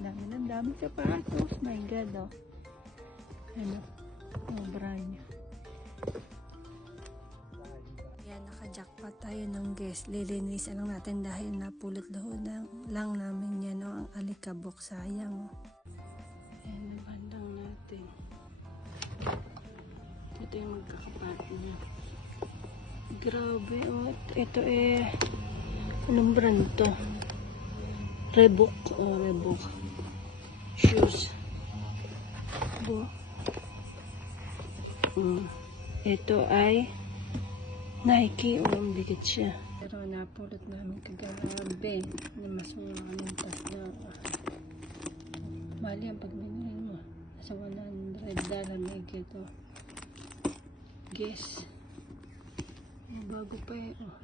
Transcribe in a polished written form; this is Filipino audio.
namin. Ang dami sapatos. My God, oh. Ano? Ang brand niya. Yan, naka-jackpot tayo ng guest. Lilinisan lang natin dahil napulot lang namin yan, no? Ang alikabok, sayang, oh. Yan, nabandang natin. Ito yung magkakapati niya. Grabe, oh. Ito anong brand to? Reebok. Oh, Reebok. Shoes. Ito ay Nike. Ang bigat siya. Pero napulot namin kagabi na mas mga kamintas na mali ang pagminin mo. Nasa $100 may ito. Guess. Bago pa eh. Oh.